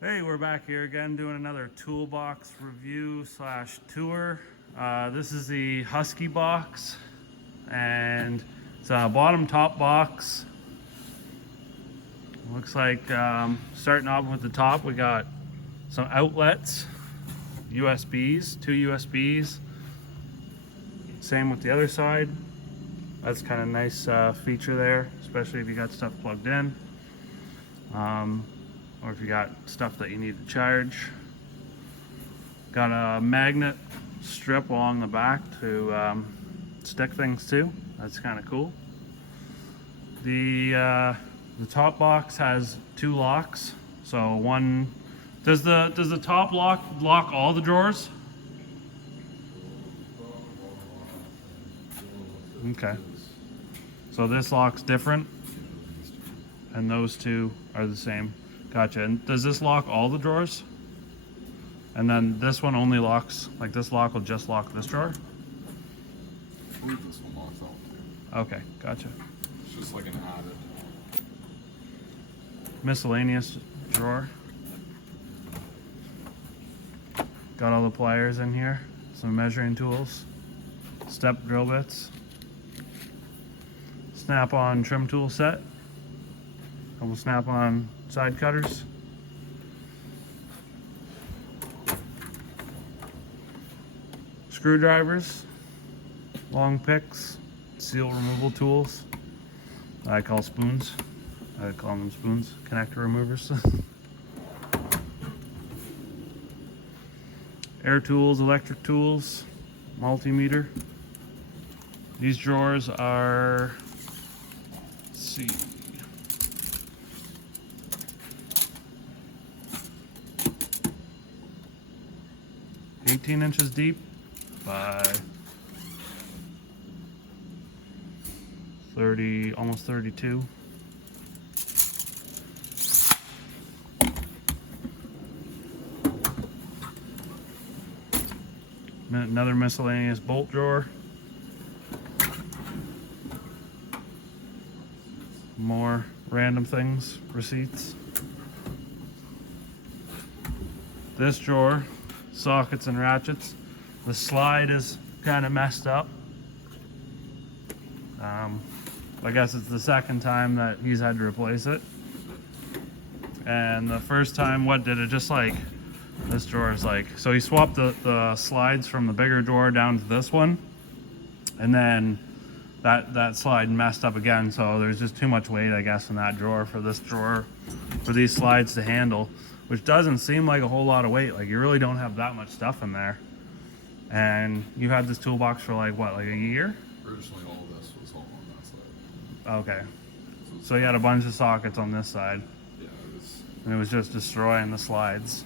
Hey, we're back here again doing another toolbox review slash tour. This is the Husky box, and it's a bottom top box. Looks like starting off with the top, we got some outlets, USBs, two USBs. Same with the other side. That's kind of nice feature there, especially if you got stuff plugged in. Or if you got stuff that you need to charge. Got a magnet strip along the back to stick things to. That's kind of cool. The top box has two locks. So one, does the top lock all the drawers? Okay. So this lock's different, and those two are the same. Gotcha. And does this lock all the drawers? And then this one only locks, like this lock will just lock this drawer? I believe this one locks that one too. Okay, gotcha. It's just like an added. Miscellaneous drawer. Got all the pliers in here, some measuring tools, step drill bits, snap-on trim tool set, couple snap-on side cutters, screwdrivers, long picks, seal removal tools. I call spoons. I call them spoons. Connector removers. Air tools, electric tools, multimeter. These drawers are, let's see, 18 inches deep by 30, almost 32. Another miscellaneous bolt drawer. More random things, receipts. This drawer, sockets and ratchets. The slide is kind of messed up. I guess it's the second time that he's had to replace it. And the first time, what did it just like, this drawer is like, so he swapped the slides from the bigger drawer down to this one. And then that slide messed up again. So there's just too much weight, I guess, in that drawer for this drawer, for these slides to handle, which doesn't seem like a whole lot of weight. Like you really don't have that much stuff in there. And you had this toolbox for like what, like a year? Originally, all of this was all on that side. Okay. So you had a bunch of sockets on this side. Yeah, it was. And it was just destroying the slides.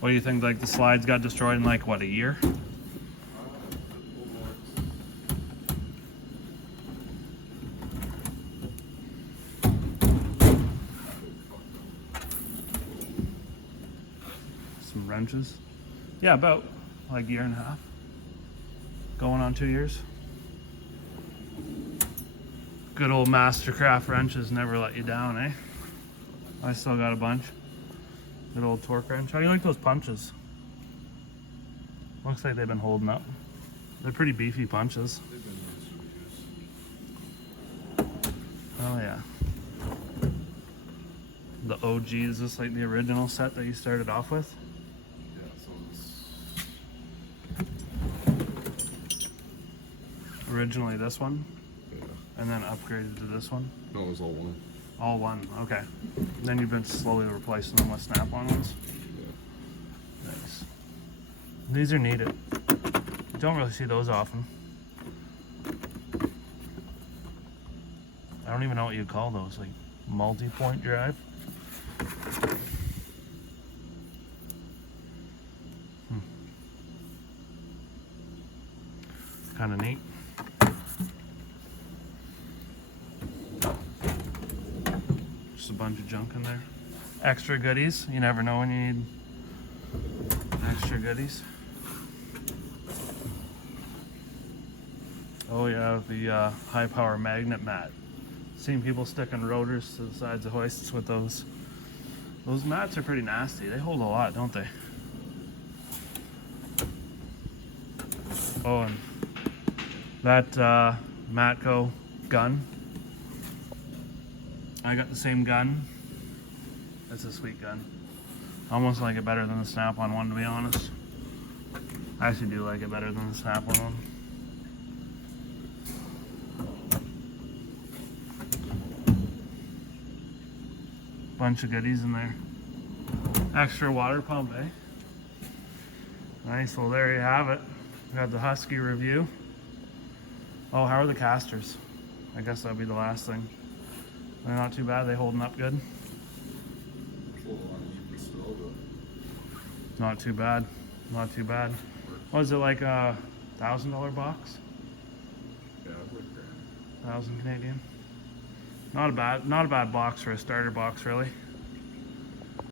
What do you think, like the slides got destroyed in like what, a year? Some wrenches. Yeah, about like a year and a half. Going on 2 years. Good old Mastercraft wrenches never let you down, eh? I still got a bunch. Good old torque wrench. How do you like those punches? Looks like they've been holding up. They're pretty beefy punches. They've been used for years. Oh yeah. The OG, is this like the original set that you started off with? Yeah, so it's. Originally this one, Yeah. and then upgraded to this one? No, it was all one. All one, okay. Then you've been slowly replacing them with snap-on ones? Yeah. Nice. These are needed. You don't really see those often. I don't even know what you'd call those, like multi-point drive? Kind of neat. Just a bunch of junk in there. Extra goodies. You never know when you need extra goodies. Oh yeah, the high power magnet mat. Seen people sticking rotors to the sides of hoists with those. Those mats are pretty nasty. They hold a lot, don't they? Oh, and that Matco gun. I got the same gun. It's a sweet gun. I almost like it better than the Snap-on one, to be honest. I actually do like it better than the Snap-on one. Bunch of goodies in there. Extra water pump, eh? Nice. Well, there you have it. We had the Husky review. Oh, how are the casters? I guess that'll be the last thing. They're not too bad. They holding up good. It's a little uneven still, but Not too bad. Not too bad. Was it like a $1,000 box? yeah, it's like grand. 1,000 Canadian. Not a bad box for a starter box, really.